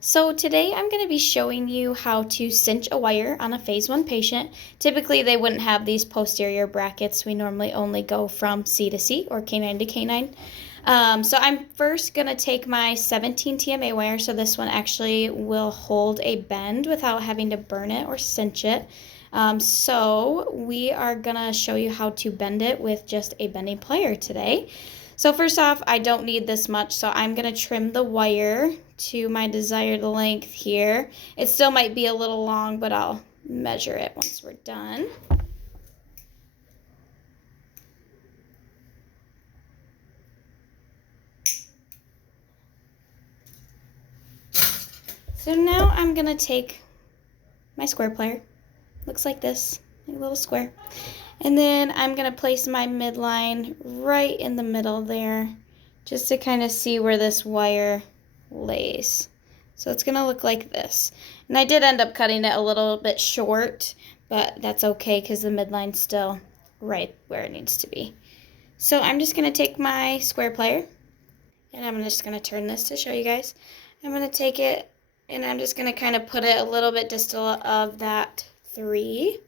So today I'm going to be showing you how to cinch a wire on a phase 1 patient. Typically they wouldn't have these posterior brackets. We normally only go from C to C or canine to canine. So I'm first going to take my 17 TMA wire, so this one actually will hold a bend without having to burn it or cinch it. So we are going to show you how to bend it with just a bending plier today. So first off, I don't need this much, so I'm going to trim the wire to my desired length here. It still might be a little long, but I'll measure it once we're done. So now I'm going to take my square plier. Looks like this, a little square. And then I'm going to place my midline right in the middle there, just to kind of see where this wire lays. So it's going to look like this. And I did end up cutting it a little bit short, but that's okay because the midline's still right where it needs to be. So I'm just going to take my square plier, and I'm just going to turn this to show you guys. I'm going to take it, and I'm just going to kind of put it a little bit distal of that 3.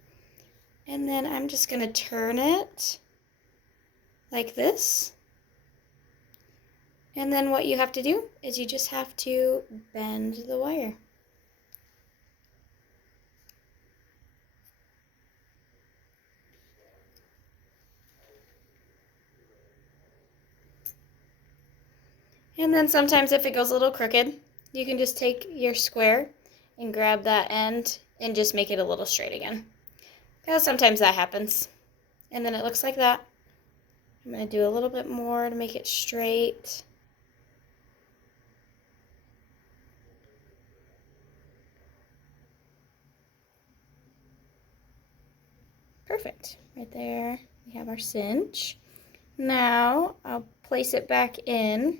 And then I'm just going to turn it like this. And then what you have to do is you just have to bend the wire. And then sometimes if it goes a little crooked, you can just take your square and grab that end and just make it a little straight again. Because sometimes that happens. And then it looks like that. I'm going to do a little bit more to make it straight. Perfect. Right there, we have our cinch. Now I'll place it back in.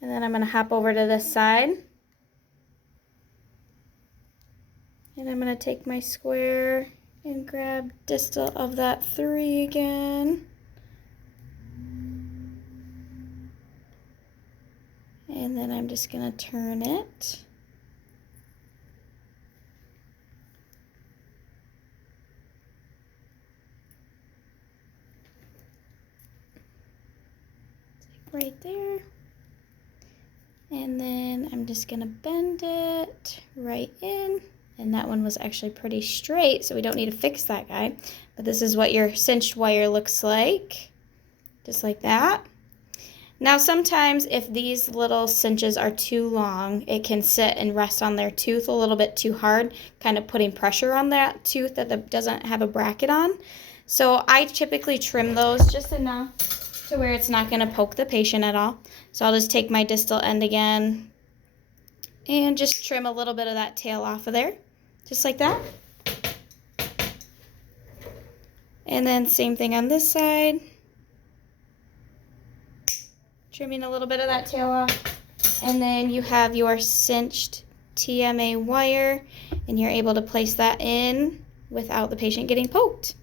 And then I'm going to hop over to this side. And I'm going to take my square and grab distal of that 3 again. And then I'm just going to turn it. Right there. And then I'm just going to bend it right in. And that one was actually pretty straight, so we don't need to fix that guy. But this is what your cinched wire looks like. Just like that. Now sometimes if these little cinches are too long, it can sit and rest on their tooth a little bit too hard, kind of putting pressure on that tooth that doesn't have a bracket on. So I typically trim those just enough to where it's not going to poke the patient at all. So I'll just take my distal end again and just trim a little bit of that tail off of there, just like that. And then same thing on this side. Trimming a little bit of that tail off. And then you have your cinched TMA wire, and you're able to place that in without the patient getting poked.